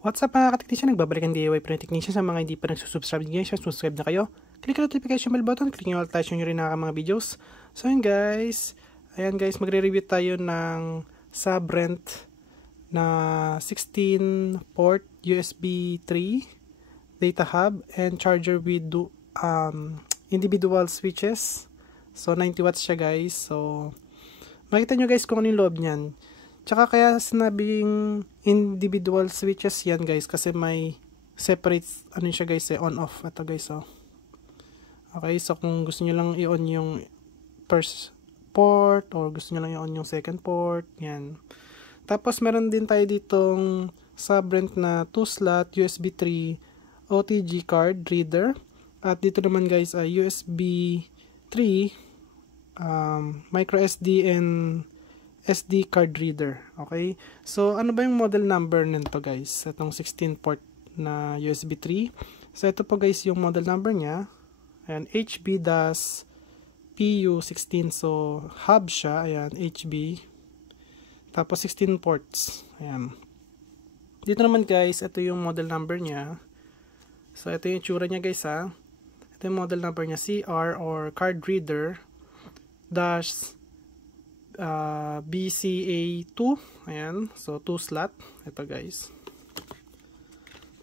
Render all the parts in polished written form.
What's up mga ka-technician? Nagbabalik ang DIY Printing Technician. Sa mga hindi pa nagsusubscribe guys, subscribe na kayo. Click ang notification bell button, click nyo all touch nyo rin na mga videos. So yun guys, ayan guys, magre-review tayo ng Sabrent na 16 port USB 3 data hub and charger with individual switches. So 90 watts siya guys. So makita nyo guys kung ano yung loob niyan. Tsaka kaya sinabing individual switches yan guys kasi may separate ano siya guys on off. Ito guys okay, so kung gusto niyo lang i-on yung first port or gusto niyo lang i-on yung second port, yan. Tapos meron din tayo ditong Sabrent na 2 slot USB 3 OTG card reader. At dito naman guys ay USB 3 micro SD and SD card reader. Okay? So, ano ba yung model number nito guys? Itong 16 port na USB 3. So, ito po guys yung model number niya. Ayan, HB-PU16. So, hub siya. Ayan, HB. Tapos, 16 ports. Ayan. Dito naman guys, ito yung model number niya. So, ito yung itsura niya guys ha. Ito yung model number niya. CR or card reader dash BCA2. Ayan. So, 2 slot. Ito guys.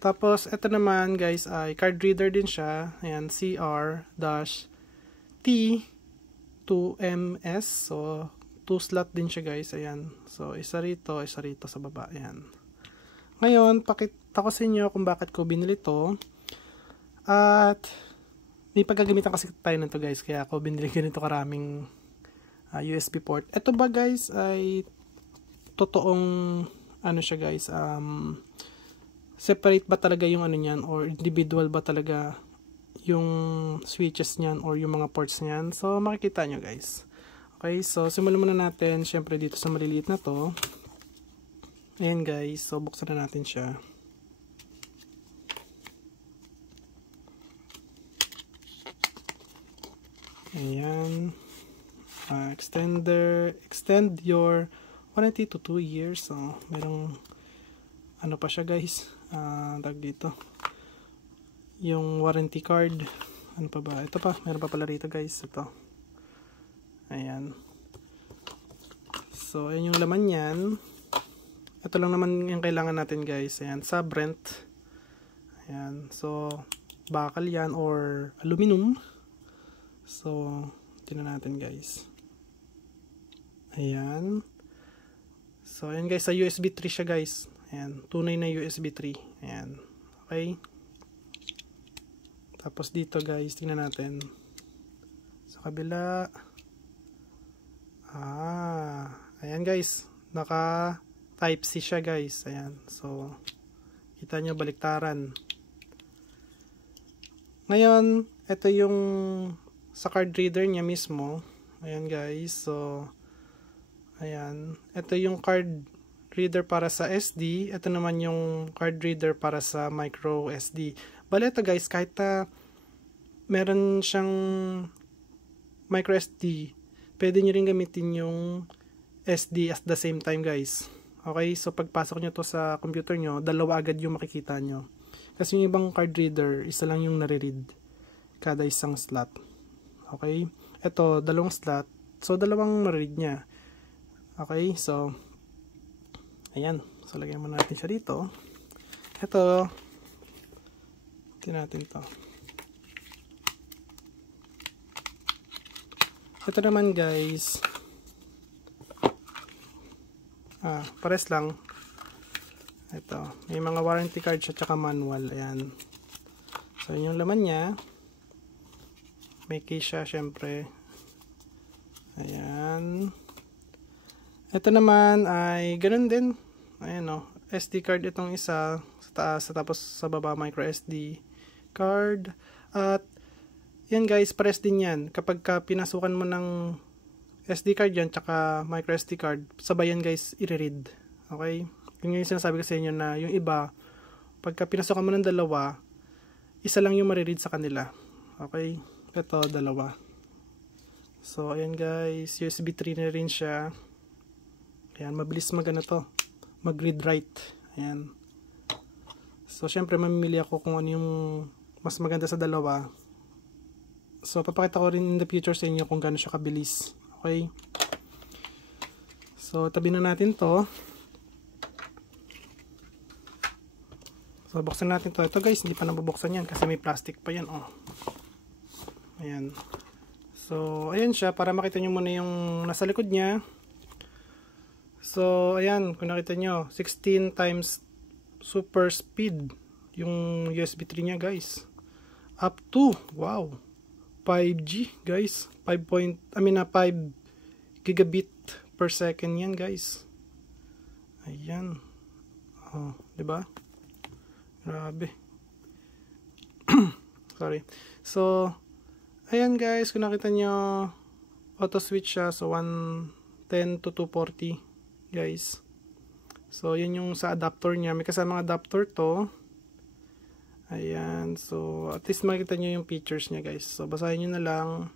Tapos, ito naman guys ay card reader din siya. Ayan. CR-T2MS. So, 2 slot din siya guys. Ayan. So, isa rito sa baba. Ayan. Ngayon, pakita ko sa inyo kung bakit ko binili to. At, may paggagamitan kasi tayo nito guys. Kaya ako binili ganito karaming USB port. Ito ba guys ay totoong ano siya guys, separate ba talaga yung ano niyan or individual ba talaga yung switches niyan or yung mga ports niyan? So makikita nyo guys. Okay, so simulan muna natin syempre dito sa maliliit na to. Ayan guys, so buksan na natin siya. Ayan. Extend your warranty to 2 years. So, merong ano pa siya guys, tag dito yung warranty card. Ano pa ba? Ito pa, meron pa pala rito guys. Ito, ayan. So, ayan yung laman yan. Ito lang naman yung kailangan natin guys. Ayan, Sabrent. Ayan, so bakal yan or aluminum. So, tingnan natin guys. Ayan. So, ayan guys, sa USB 3 siya guys. Ayan, tunay na USB 3. Ayan. Okay. Tapos dito guys, tingnan natin. Sa kabila. Ayan guys. Naka Type C siya guys. Ayan. So, kita nyo baliktaran. Ngayon, ito yung sa card reader niya mismo. Ayan guys. So, ayan. Ito yung card reader para sa SD. Ito naman yung card reader para sa micro SD. Bale ito guys, kahit meron siyang micro SD, pwede nyo rin gamitin yung SD at the same time guys. Okay, so pagpasok nyo to sa computer nyo, dalawa agad yung makikita nyo. Kasi yung ibang card reader, isa lang yung nare-read kada isang slot. Okay, ito dalawang slot, so dalawang nare-read niya. Okay, so ayan, so lagyan muna natin siya dito. Ito, tingnan natin to. Ito naman guys, pares lang. Ito, may mga warranty card siya tsaka manual. Ayan, so yun yung laman niya. May case siya syempre. Ayan. Ito naman ay ganun din. Ayan SD card itong isa sa taas, tapos sa baba micro SD card. At yan guys, pares din yan. Kapag pinasukan mo ng SD card yan tsaka micro SD card, sabay yan guys i-read. Okay? Yun yung sinasabi ko sa inyo na yung iba, pagka pinasukan mo ng dalawa, isa lang yung mariread sa kanila. Okay? Ito, dalawa. So, ayan guys, USB 3 na rin siya. Ayan, mabilis mag-read write. Ayan. So, syempre, mamimili ako kung ano yung mas maganda sa dalawa. So, papakita ko rin in the future sa inyo kung gaano siya kabilis. Okay? So, tabi na natin to. So, buksan natin to. Ito guys, hindi pa nabubuksan yan kasi may plastic pa yan. Oh. Ayan. So, ayan siya. Para makita nyo muna yung nasa likod niya. So, ayan. Kung nakita nyo, 16 times super speed yung USB 3 niya guys. Up to, wow, 5G guys. 5 gigabit per second yan guys. Ayan. Oh, 'di ba? Grabe. Sorry. So, ayan guys, kung nakita nyo, auto switch siya. So, 110 to 240 guys. So, yan yung sa adapter niya. May kasamang adapter to. Ayan. So, at least makita nyo yung features niya guys. So, basahin nyo na lang.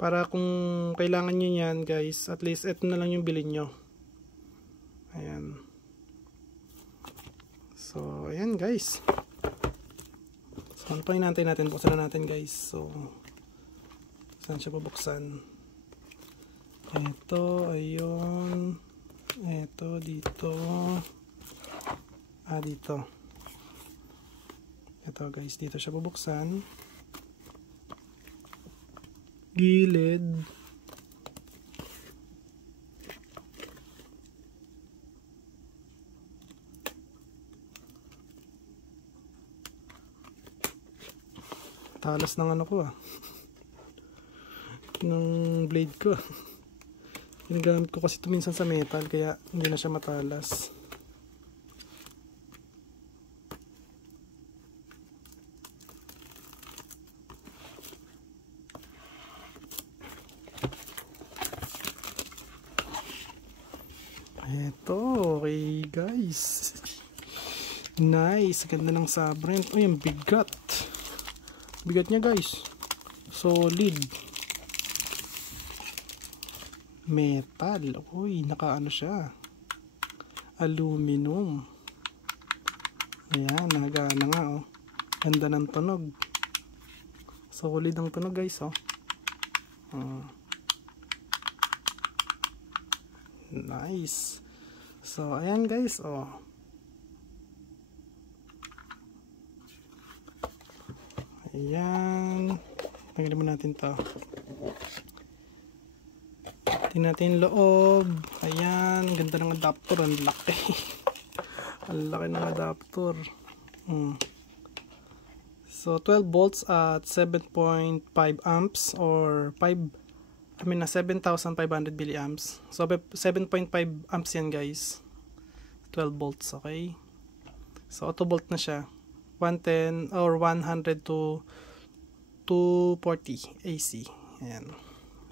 Para kung kailangan nyo yan guys, at least ito na lang yung bilhin nyo. Ayan. So, ayan guys. So, ano pa hinantay natin? Buksan na natin guys. So, saan siya bubuksan? Ito, ayun. Ito, dito. Dito. Ito guys, dito siya bubuksan. Gilid. Talas ng ano ko ng blade ko. Ginagamit ko kasi ito minsan sa metal kaya hindi na siya matalas. Eto, okay guys. Nice, ganda ng sabrent. Uy, ang bigat. Bigat niya guys. Solid. Metal. Uy, nakaano siya. Aluminum. Ayan, nagana nga oh. Ganda ng tunog. Solid ang tunog guys oh. Nice. So, ayan guys oh. Ayan. Tanggalin mo natin to. Tingnan natin yung loob. Ayan. Ganda ng adapter. Ang laki. Ang laki ng adapter. So, 12 volts at 7.5 amps or 7,500 milliamps. So, 7.5 amps yan guys. 12 volts. Okay. So, auto volt na siya. 110 or 100 to 240 AC. Ayan.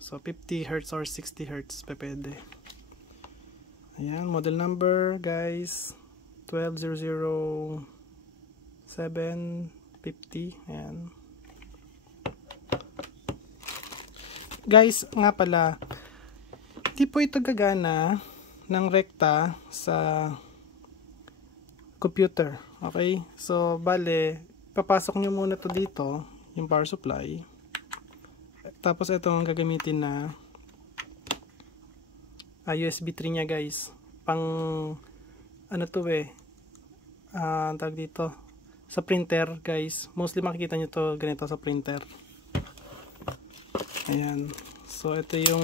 So, 50 Hz or 60 Hz pwede. Ayan. Model number, guys. 1200750. Ayan. Guys, nga pala, hindi po ito gagana ng rekta sa computer. Okay? So, bale, papasok nyo muna to dito, yung power supply. Tapos, ito ang gagamitin na USB 3 nya guys. Pang, ano to tawag dito, sa printer guys. Mostly makikita nyo to ganito sa printer. Ayan. So, ito yung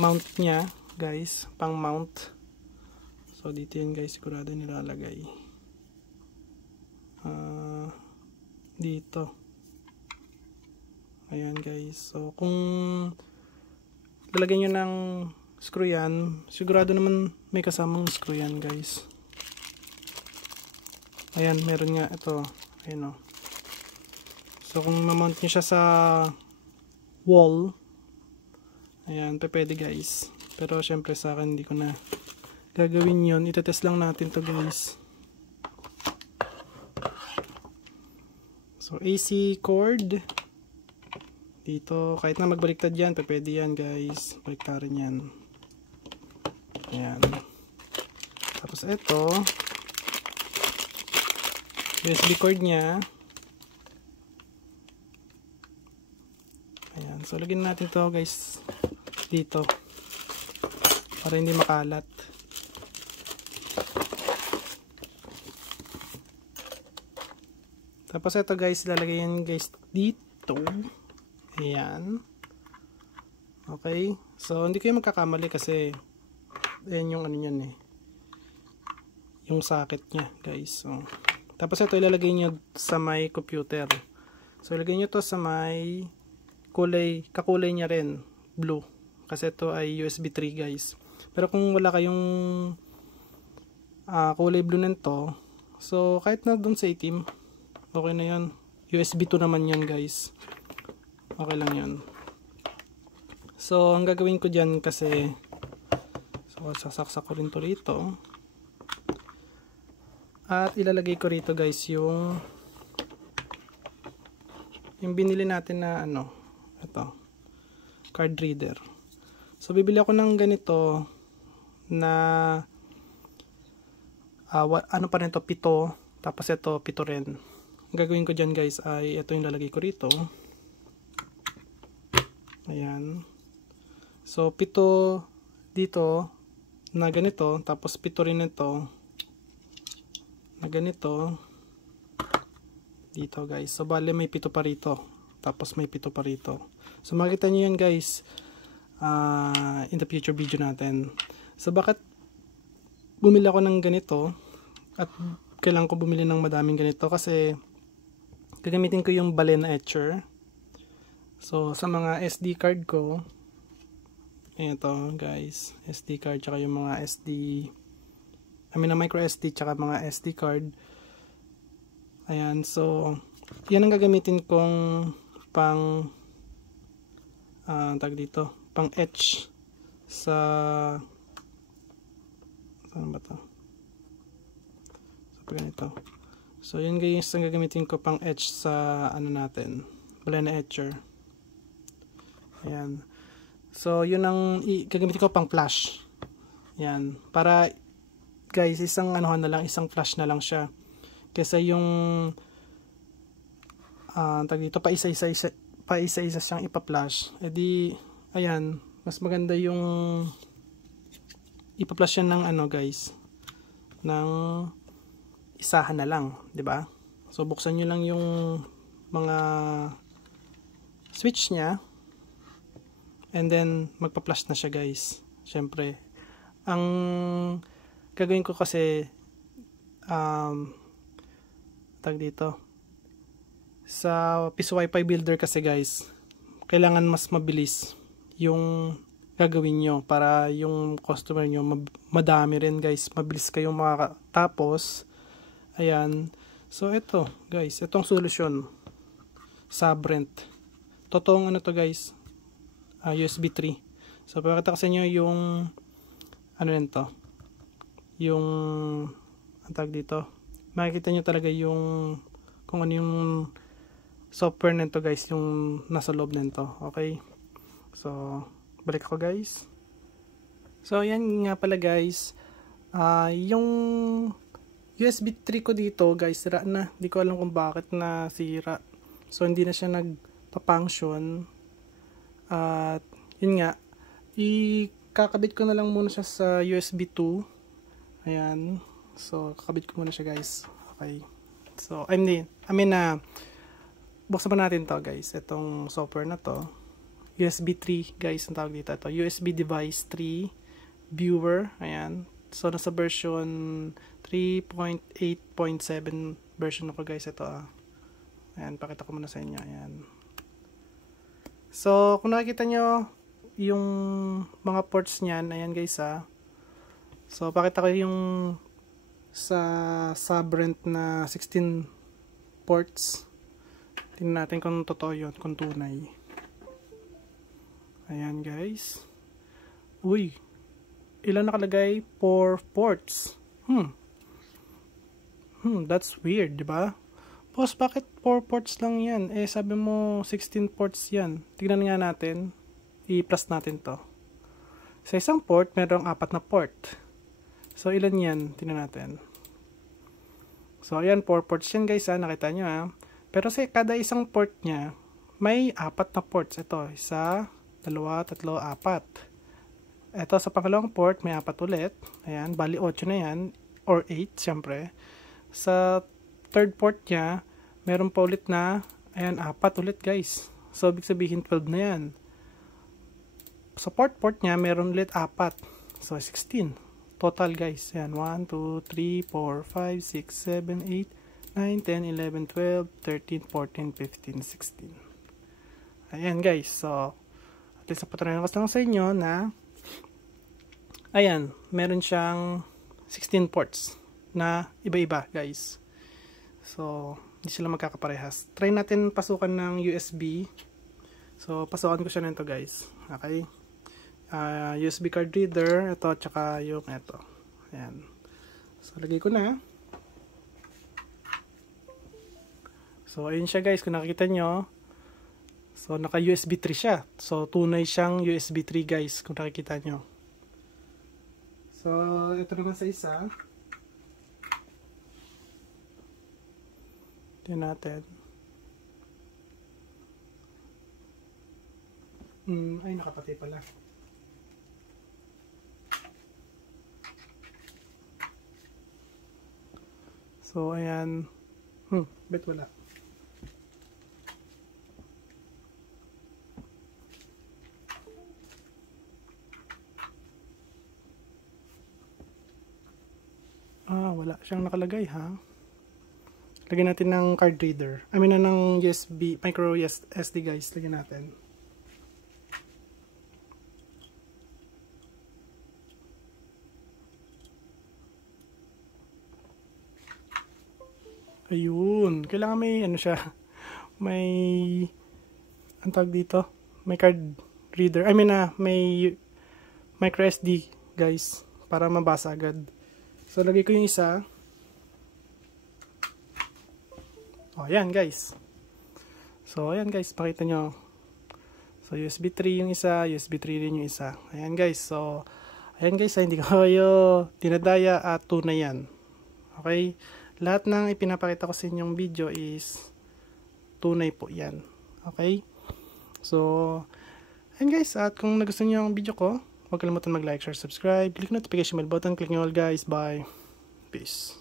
mount nya guys. Pang mount. So, dito yun guys, sigurado nilalagay. Dito. Ayan guys. So, kung lalagyan nyo ng screw yan, sigurado naman may kasamang screw yan guys. Ayan, meron nga ito. Ayan o. So, kung mamount nyo siya sa wall, ayan, pwede guys. Pero, syempre sa akin, hindi ko na gagawin yun. Itetest lang natin to guys. So, AC cord. Dito, kahit na magbaliktad yan, pwede yan guys. Baliktarin yan. Ayan. Tapos ito, USB cord niya. Ayan. So, lagyan natin to guys dito para hindi makalat. Tapos ito guys, lalagay yan guys dito. Ayan. Okay. So, hindi kayo magkakamali kasi ayan yung ano yan eh. Yung socket niya guys. So, tapos ito ilalagay nyo sa may computer. So, ilagay nyo to sa may kakulay niya rin. Blue. Kasi ito ay USB 3 guys. Pero kung wala kayong kulay blue nito, so kahit na dun sa itim, okay na yan. USB 2 naman yan guys. Okay lang yan. So, ang gagawin ko dyan kasi, so sasaksak ko rin to rito. At ilalagay ko rito guys yung binili natin na ano, ito, card reader. So, bibili ako ng ganito na ano pa rin to, 7. Tapos ito, 7 rin. Ang gagawin ko dyan guys ay ito yung lalagay ko rito. Ayan. So, 7 dito na ganito. Tapos 7 rin ito na ganito dito guys. So, bale may 7 pa rito. Tapos may 7 pa rito. So, makikita nyo yan guys in the future video natin. So, bakit bumili ako ng ganito at kailangan ko bumili ng madaming ganito? Kasi gagamitin ko yung balena etcher. So, sa mga SD card ko, ito guys, SD card tsaka yung mga micro SD tsaka mga SD card. Ayan, so yan ang gagamitin kong pang tag dito, pang etch sa saan ba to? So, ganito. So, yun guys ang gagamitin ko pang etch sa ano natin, balena etcher. Ayan. So, yun ang gagamitin ko pang flash. Ayan. Para guys, isang anuhan na lang, isang flash na lang siya. Kesa yung tag dito, pa isa-isa siyang ipa-flash. E di, ayan, mas maganda yung ipa-flash yan ng ano guys, ng isahan na lang, 'di ba? So, buksan nyo lang yung mga switch niya. And then, magpa-flash na siya guys. Siyempre, ang gagawin ko kasi, tag dito, sa Piso Wi-Fi Builder kasi guys, kailangan mas mabilis yung gagawin nyo para yung customer nyo madami rin guys. Mabilis kayong makakatapos. Ayan. So, ito guys, itong solusyon sa Brent. Totoong ano to guys, USB 3. So, pakita ko sa inyo yung ano nito, yung ang tag dito, makikita nyo talaga yung kung ano yung software nito guys, yung nasa loob nito. Okay, so balik ako guys. So yan nga pala guys, yung USB 3 ko dito guys, sira na. Hindi ko alam kung bakit na sira. So hindi na siya nagpa-function. At yun nga, ikakabit ko na lang muna siya sa USB 2. Ayan. So kakabit ko muna siya guys. Okay. So buksan pa natin to guys. Itong software na to. USB 3 guys ang tawag dito. Ito, USB device 3 viewer. Ayan. So nasa version 3.8.7 version ako guys. Ito Ayan, pakita ko muna sa inyo. Ayan. So kung nakikita nyo yung mga ports niyan, ayan guys So pakita ko yung sa Brent na 16 ports. Tingnan natin kung totoo yun, kung tunay. Ayan guys. Uy, ilan nakalagay? 4 ports. That's weird, diba? Boss, bakit 4 ports lang yan? Eh, sabi mo 16 ports yan. Tignan nga natin. I-plus natin to. Sa isang port, merong 4 na port. So, ilan yan? Tingnan natin. So, ayan, 4 ports yan guys ha, nakita nyo ha. Pero sa kada isang port niya, may 4 na ports. Ito, 1, 2, 3, 4. Ito sa pangalawang port, may 4 ulit. Ayan, bali 8 na yan, or 8 syempre. Sa third port niya, meron pa ulit na, ayan, 4 ulit guys. So, ibig sabihin 12 na yan. Sa fourth port niya, meron ulit 4. So, 16. Total guys. Ayan, 1, 2, 3, 4, 5, 6, 7, 8, 9, 10, 11, 12, 13, 14, 15, 16. Ayan guys. So, at least napatunayan ko lang sa inyo na ayan, meron siyang 16 ports na iba-iba guys. So, hindi sila magkakaparehas. Try natin pasukan ng USB. So, pasukan ko siya nito guys. Okay. USB card reader, ito, tsaka yung ito. Ayan. So, lagay ko na. So, ayun siya guys, kung nakikita nyo. So, naka USB 3 siya. So, tunay siyang USB 3 guys, kung nakikita nyo. So, ito naman sa isa. Tingnan natin. Ay, nakapatay pala. So, ayan. Bet wala. Wala siyang nakalagay ha. Lagyan natin ng card reader. I mean, ng USB, micro SD guys. Lagyan natin. Ayun. Kailangan may ano siya. May ang tawag dito. May card reader. I mean may micro SD guys. Para mabasa agad. So lagay ko yung isa. Ayan guys. So ayan guys. Pakita nyo. So USB 3 yung isa. USB 3 rin yung isa. Ayan guys. So ayan guys. Hindi ko kayo tinadaya at tunay yan. Okay. Lahat ng ipinapakita ko sa inyong video is tunay po yan. Okay? So, and guys, at kung nagustuhan nyo ang video ko, huwag kalimutan mag-like, share, subscribe, click notification bell button, click nyo all guys. Bye. Peace.